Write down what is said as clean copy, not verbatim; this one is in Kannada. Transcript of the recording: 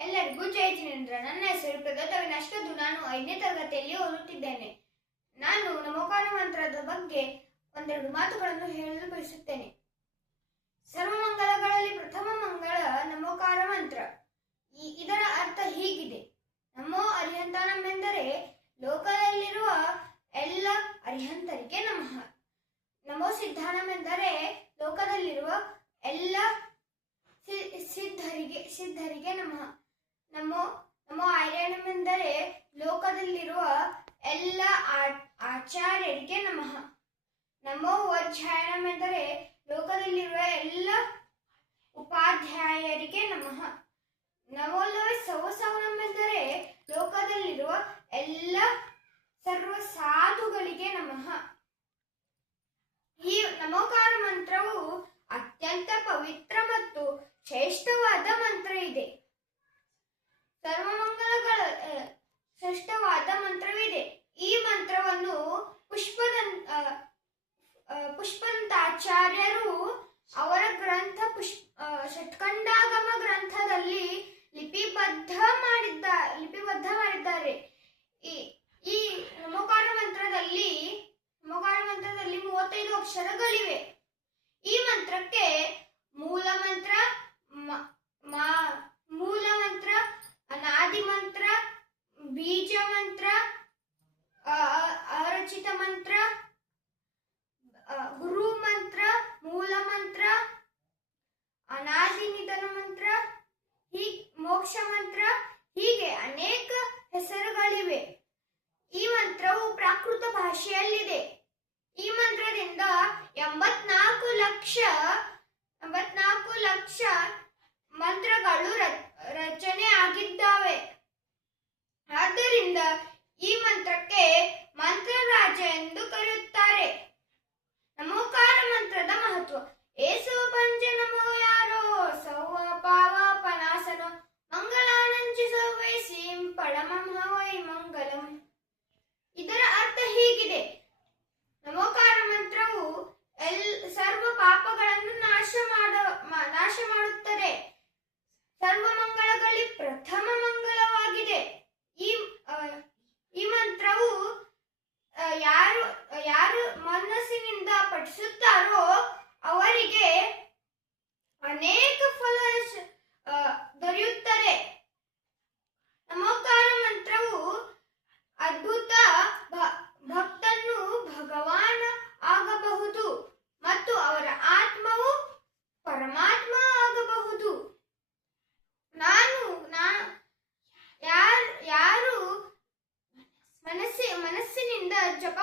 ಎಲ್ಲರಿಗೂ ಜಯ ಜಿನೇಂದ್ರ. ನನ್ನ ಹೆಸರು ಪ್ರಗತ ವಿನಾಶ್ಕದು. ನಾನು 5ನೇ ತರಗತಿಯಲ್ಲಿ ಓದುತ್ತಿದ್ದೇನೆ. ನಾನು ನಮೋಕಾರ ಮಂತ್ರದ ಬಗ್ಗೆ ಒಂದೆರಡು ಮಾತುಗಳನ್ನು ಹೇಳಲು ಬಯಸುತ್ತೇನೆ. ಸರ್ವಮಂಗಲಗಳಲ್ಲಿ ಪ್ರಥಮ ಮಂಗಳ ನಮೋಕಾರ ಮಂತ್ರ. ಇದರ ಅರ್ಥ ಹೀಗಿದೆ: ನಮೋ ಅರಿಹಂತಾನಮೆಂದರೆ ಲೋಕದಲ್ಲಿರುವ ಎಲ್ಲ ಅರಿಹಂತರಿಗೆ ನಮಃ. ನಮೋ ಸಿದ್ಧಾನಮೆಂದರೆ ಲೋಕದಲ್ಲಿರುವ ಎಲ್ಲ ಸಿದ್ಧರಿಗೆ ನಮಃ. ನಮೋ ನಮೋ ಆರ್ಯನಮೆಂದರೆ ಲೋಕದಲ್ಲಿರುವ ಎಲ್ಲ ಆಚಾರ್ಯರಿಗೆ ನಮಃ. ನಮೋ ವಜ್ರಾಯನಮೆಂದರೆ ಲೋಕದಲ್ಲಿರುವ ಎಲ್ಲ ಉಪಾಧ್ಯಾಯರಿಗೆ ನಮಃ. ನಮೋಲ್ಲವೇ ಸವಸವನಮೆಂದರೆ ಲೋಕದಲ್ಲಿರುವ ಎಲ್ಲ ಸರ್ವ ಸಾಧುಗಳಿಗೆ ನಮಃ. ಈ ನಮೋಕಾರ ಮಂತ್ರವು ಅತ್ಯಂತ ಪವಿತ್ರ ಮತ್ತು ಶ್ರೇಷ್ಠವಾದ ಮಂತ್ರ ಇದೆ. ಸರ್ವಮಂಗಲಗಳ ಶ್ರೇಷ್ಠವಾದ ಮಂತ್ರವಿದೆ. ಈ ಮಂತ್ರವನ್ನು ಪುಷ್ಪದಂತಾಚಾರ್ಯರು ಅವರ ಗ್ರಂಥ ಷಟ್ಖಂಡಾಗಮ ಗ್ರಂಥದಲ್ಲಿ ಲಿಪಿಬದ್ಧ ಮಾಡಿದ್ದಾರೆ. ಈ ನಮೋಕಾರ ಮಂತ್ರದಲ್ಲಿ 35 ಅಕ್ಷರಗಳಿವೆ. ಈ ಮಂತ್ರಕ್ಕೆ ಮೂಲ ಮಂತ್ರ, ಅನಾದಿ ಮಂತ್ರ, ಬೀಜ ಮಂತ್ರ, ಅರಚಿತ ಮಂತ್ರ, ಗುರು ಮಂತ್ರ, ಮೂಲ ಮಂತ್ರ, ಅನಾದಿ ನಿಧನ ಮಂತ್ರ, ಮೋಕ್ಷ ಮಂತ್ರ, ಹೀಗೆ ಅನೇಕ ಹೆಸರುಗಳಿವೆ. ಈ ಮಂತ್ರವು ಪ್ರಾಕೃತ ಭಾಷೆಯಲ್ಲಿದೆ. ಈ ಮಂತ್ರದಿಂದ 84 ಲಕ್ಷ ಮಂತ್ರಗಳು ರಚನೆ ಆಗಿದ್ದಾವೆ. ಆದ್ದರಿಂದ ಈ ಮಂತ್ರಕ್ಕೆ ಮಂತ್ರರಾಜ ಎಂದು ಕರೆಯುತ್ತಾರೆ. ನಮೋಕಾರ ಮಂತ್ರದ ಮಹತ್ವ: ಏಸೋ ಪಂಚ ನಮೋ ಯಾರೋ ಸೌವ ಪಾವ ಪನಾಸನೋ ಮಂಗಳಾನಂಚ ಸೌವೈ ಸೀಂ ಪಳಮಂ ಹವೈ ಮಂಗಲಂ. ಇದರ ಅರ್ಥ ಹೀಗಿದೆ: ನಮೋಕಾರ ಮಂತ್ರವು ಸರ್ವ ಪಾಪಗಳನ್ನು ನಾಶ ಮಾಡುತ್ತದೆ. ಸರ್ವ ಮಂಗಳಗಳಲ್ಲಿ ಪ್ರಥಮ ಮಂಗಳವಾಗಿದೆ. ಈ ಮಂತ್ರವು ಯಾರು ಮನಸ್ಸಿನಿಂದ ಪಠಿಸುತ್ತಾರೋ ಅವರಿಗೆ ಅನೇಕ ಫಲ ದೊರೆಯುತ್ತದೆ. ನಮೋಕಾರ ಮಂತ್ರವು ಅದ್ಭುತ ಭಕ್ತನು ಭಗವಾನ್ ಆಗಬಹುದು ಮತ್ತು ಅವರ ಆತ್ಮವು ಪರಮಾತ್ಮ ಆಗಬಹುದು. ಯಾರು ಮನಸ್ಸಿನಿಂದ ಜಪ